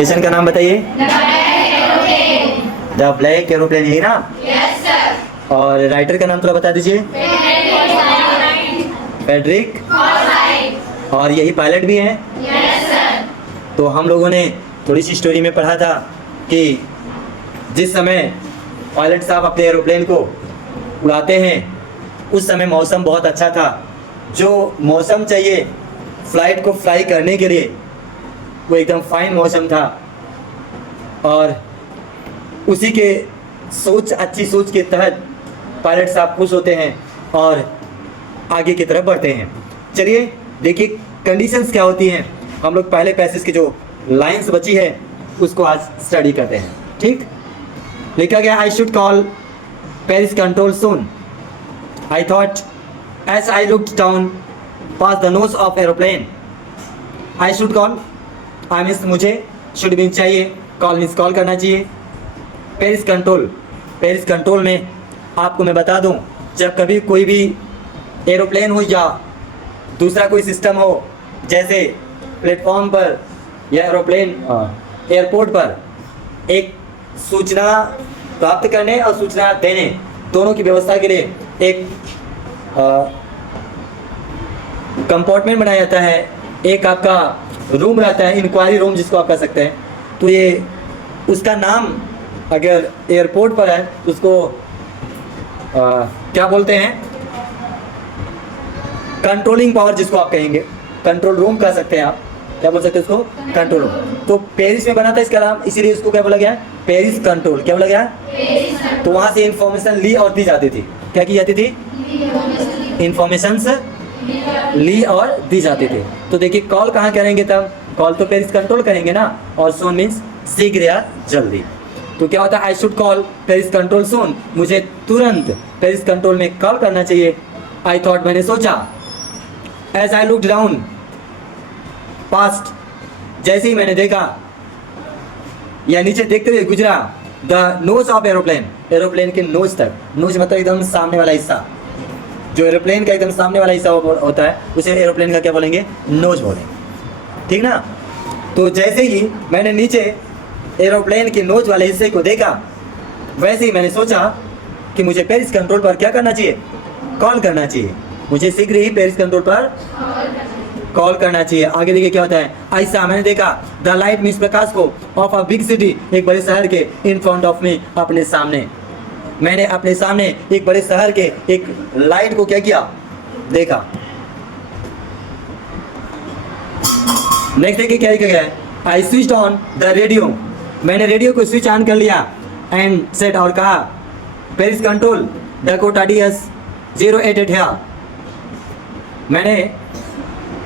Station का नाम बताइए। द ब्लैक एरोप्लेन, यही ना? Yes sir. और राइटर का नाम थोड़ा बता दीजिए। फ्रेडरिक। और यही पायलट भी हैं? Yes sir. तो हम लोगों ने थोड़ी सी स्टोरी में पढ़ा था कि जिस समय पायलट साहब अपने एरोप्लेन को उड़ाते हैं उस समय मौसम बहुत अच्छा था। जो मौसम चाहिए फ्लाइट को फ्लाई करने के लिए वो एकदम फाइन मौसम था, और उसी के अच्छी सोच के तहत पायलट साहब खुश होते हैं और आगे की तरफ बढ़ते हैं। चलिए देखिए कंडीशंस क्या होती हैं। हम लोग पहले पैसेज की जो लाइंस बची है उसको आज स्टडी करते हैं। ठीक, लिखा गया I should call Paris control soon. I thought as I looked down past the nose of aeroplane. I should call, I means मुझे, शुड मीन चाहिए, कॉल मीन्स कॉल करना चाहिए। पेरिस कंट्रोल में आपको मैं बता दूं, जब कभी कोई भी एरोप्लेन हो या दूसरा कोई सिस्टम हो, जैसे प्लेटफॉर्म पर या एरोप्लेन एयरपोर्ट पर, एक सूचना प्राप्त करने और सूचना देने दोनों की व्यवस्था के लिए एक कंपार्टमेंट बनाया जाता है। एक आपका रूम रहता है, इंक्वायरी रूम जिसको आप कह सकते हैं। तो ये उसका नाम अगर एयरपोर्ट पर है तो उसको क्या बोलते हैं, कंट्रोलिंग पावर जिसको आप कहेंगे, कंट्रोल रूम कह सकते हैं आप। क्या बोल सकते हैं उसको? Control room. तो पेरिस में बना था इसका नाम, इसीलिए इसको क्या बोला गया? Paris control. क्या बोला गया? तो वहाँ से इंफॉर्मेशन ली और दी जाती थी। क्या की जाती थी? इंफॉर्मेशन ली और दी जाती थी। तो देखिए कॉल कहाँ करेंगे, तब कॉल तो पेरिस कंट्रोल करेंगे ना, और सोन मीन्स शीघ्र या जल्दी। तो क्या होता है? I should call Paris control zone, मुझे तुरंत पेरिस कंट्रोल में कॉल करना चाहिए। आई थॉट, मैंने सोचा, as I look down past, जैसे ही मैंने देखा या नीचे देखते हुए गुजरा, the nose of aeroplane, aeroplane के नोज तक। नोज मतलब एकदम सामने वाला हिस्सा, जो एरोप्लेन का एकदम सामने वाला हिस्सा होता है उसे एरोप्लेन का क्या बोलेंगे? नोज बोलेंगे। ठीक ना? तो जैसे ही मैंने नीचे एरोप्लेन के नोज वाले हिस्से को देखा, वैसे ही मैंने सोचा कि मुझे पेरिस कंट्रोल पर क्या करना चाहिए? कॉल करना चाहिए। मुझे शीघ्र ही पेरिस कंट्रोल पर कॉल करना चाहिए। आगे देखिए क्या होता है। ऐसा मैंने देखा, द लाइट मीन्स प्रकाश को, ऑफ अ बिग सिटी, एक बड़े शहर के, इन फ्रंट ऑफ मी, अपने सामने। मैंने अपने सामने एक बड़े शहर के एक लाइट को क्या किया? देखा। नेक्स्ट देखिए क्या लिखा गया है। I switch on the radio, मैंने रेडियो को स्विच ऑन कर लिया। एंड सेट, और कहा, पेरिस कंट्रोल डकोटा DS 088 है। मैंने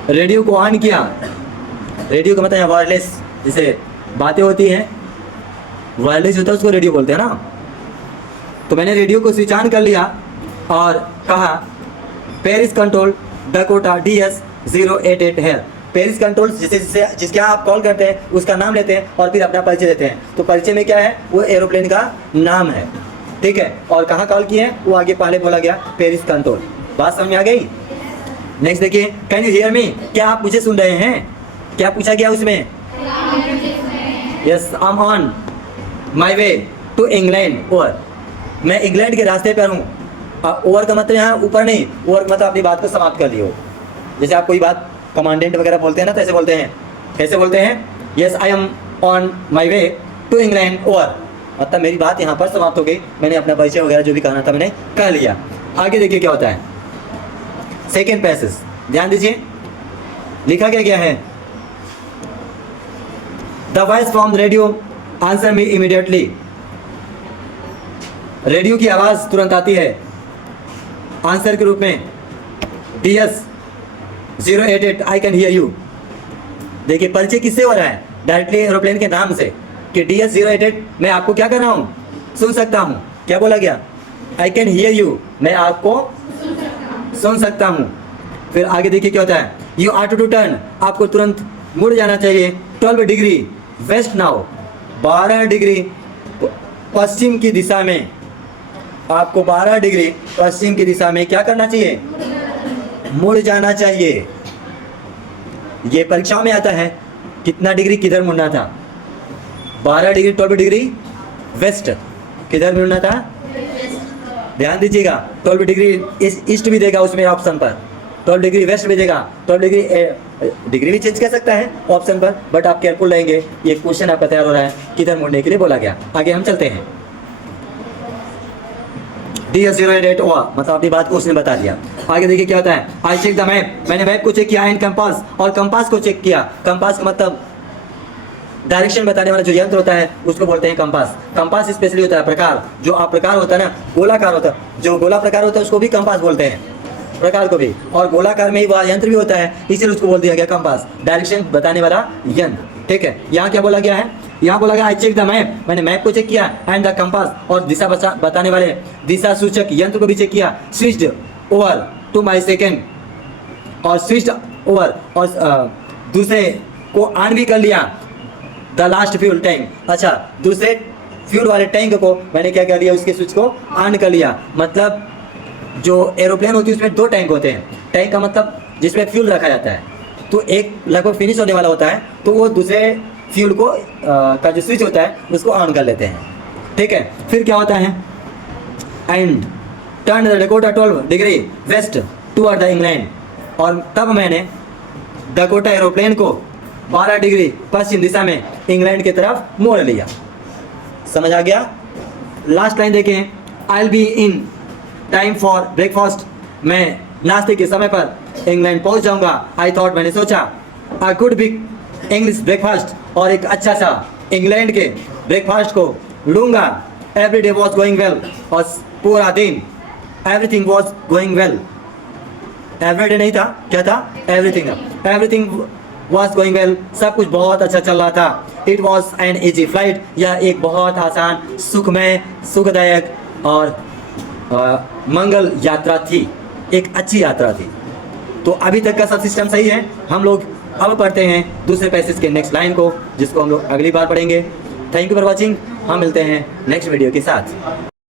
रेडियो को ऑन किया। रेडियो का मतलब है वायरलेस, जिसे बातें होती हैं वायरलेस होता है उसको रेडियो बोलते हैं ना। तो मैंने रेडियो को स्विच ऑन कर लिया और कहा, पेरिस कंट्रोल डकोटा DS 088 है। पेरिस कंट्रोल जिसके यहाँ आप कॉल करते हैं उसका नाम लेते हैं और फिर अपना परिचय देते हैं। तो परिचय में क्या है? वो एरोप्लेन का नाम है। ठीक है, और कहाँ कॉल किए हैं वो आगे पहले बोला गया, पेरिस कंट्रोल। बात समझ में आ गई? नेक्स्ट देखिए, कैन यू हियर मी, क्या आप मुझे सुन रहे हैं? क्या पूछा गया उसमें? Yes, I am on my way to England, over, मैं इंग्लैंड के रास्ते पर हूँ। ओवर का मतलब यहाँ ऊपर नहीं, ओवर का मतलब अपनी बात को समाप्त कर लियो। जैसे आप कोई बात कमांडेंट वगैरह बोलते हैं ना, तो ऐसे बोलते हैं। कैसे बोलते हैं? Yes, I am on my way to England, over, मतलब मेरी बात यहाँ पर समाप्त हो गई, मैंने अपना परिचय वगैरह जो भी कहना था मैंने कह लिया। आगे देखिए क्या होता है। सेकेंड पैसेज ध्यान दीजिए, लिखा क्या है। The voice from radio answer me immediately, radio की आवाज तुरंत आती है आंसर के रूप में, DS 088 I can hear you. देखिए परिचय किससे हो रहा है? डायरेक्टली एरोप्लेन के नाम से, कि DS 088 मैं आपको क्या कर रहा हूँ? सुन सकता हूँ। क्या बोला गया? आई कैन हियर यू, मैं आपको सुन सकता हूँ। फिर आगे देखिए क्या होता है। यू आर टू टर्न, आपको तुरंत मुड़ जाना चाहिए। 12 डिग्री वेस्ट नाउ, 12 डिग्री पश्चिम की दिशा में, आपको 12 डिग्री पश्चिम की दिशा में क्या करना चाहिए? मुड़ जाना चाहिए। ये परीक्षाओं में आता है, कितना डिग्री किधर मुड़ना था। 12 डिग्री 12 डिग्री वेस्ट किधर मिलना था, ध्यान दीजिएगा। 12 डिग्री ईस्ट भी देगा उसमें ऑप्शन पर, 12 डिग्री वेस्ट भी देगा, 12 डिग्री भी चेंज कर सकता है ऑप्शन पर, बट आप केयरफुल रहेंगे। ये क्वेश्चन आपका तैयार हो रहा है किधर मुड़ने के लिए बोला गया। आगे हम चलते हैं। D08 हुआ, मतलब अपनी बात को उसने बता दिया। आगे देखिए क्या होता है। आई चेक द मैप, मैंने मैप को चेक किया, एंड कंपास, और कंपास को चेक किया। कंपास का मतलब डायरेक्शन बताने वाला जो यंत्र होता है उसको बोलते हैं कंपास। कंपास स्पेशली होता है प्रकार, जो आप प्रकार होता है ना, गोलाकार होता है, जो गोला प्रकार होता है उसको भी कंपास बोलते हैं, प्रकार को भी, और गोलाकार में ही वह यंत्र भी होता है, इसलिए उसको बोल दिया गया कंपास, डायरेक्शन बताने वाला यंत्र। ठीक है, यहाँ क्या बोला गया है, यहाँ बोला गया आई चेक द मैप, मैंने मैप को चेक किया, एंड द कंपास, और दिशा बताने वाले दिशा सूचक यंत्र को भी चेक किया। Switched over to my second, और स्विच्ड ओवर, और दूसरे को ऑन भी कर लिया। द लास्ट फ्यूल टैंक, अच्छा दूसरे फ्यूल वाले टैंक को मैंने क्या कर लिया, उसके स्विच को ऑन कर लिया। मतलब जो एरोप्लेन होती है उसमें 2 टैंक होते हैं। टैंक का मतलब जिसमें फ्यूल रखा जाता है, तो एक लगभग फिनिश होने वाला होता है, तो वो दूसरे फ्यूल को का जो स्विच होता है उसको ऑन कर लेते हैं। ठीक है, फिर क्या होता है, and turn the Dakota 12 degree west toward the England, और तब मैंने डकोटा एरोप्लेन को 12 डिग्री पश्चिम दिशा में इंग्लैंड की तरफ मोड़ लिया। समझ आ गया। लास्ट लाइन देखें, I will be in time for breakfast, मैं नाश्ते के समय पर इंग्लैंड पहुंच जाऊंगा। आई थॉट, मैंने सोचा, I could be English breakfast, और एक अच्छा सा इंग्लैंड के ब्रेकफास्ट को लूंगा। Every day was going well, और पूरा दिन everything was going well, every day नहीं था, क्या था, everything, everything was going well, सब कुछ बहुत अच्छा चल रहा था। It was an easy flight, यह एक बहुत आसान, सुखमय, सुखदायक और मंगल यात्रा थी, एक अच्छी यात्रा थी। तो अभी तक का सब सिस्टम सही है। हम लोग अब पढ़ते हैं दूसरे पैसेज के नेक्स्ट लाइन को, जिसको हम लोग अगली बार पढ़ेंगे। थैंक यू फॉर वॉचिंग, हम मिलते हैं नेक्स्ट वीडियो के साथ।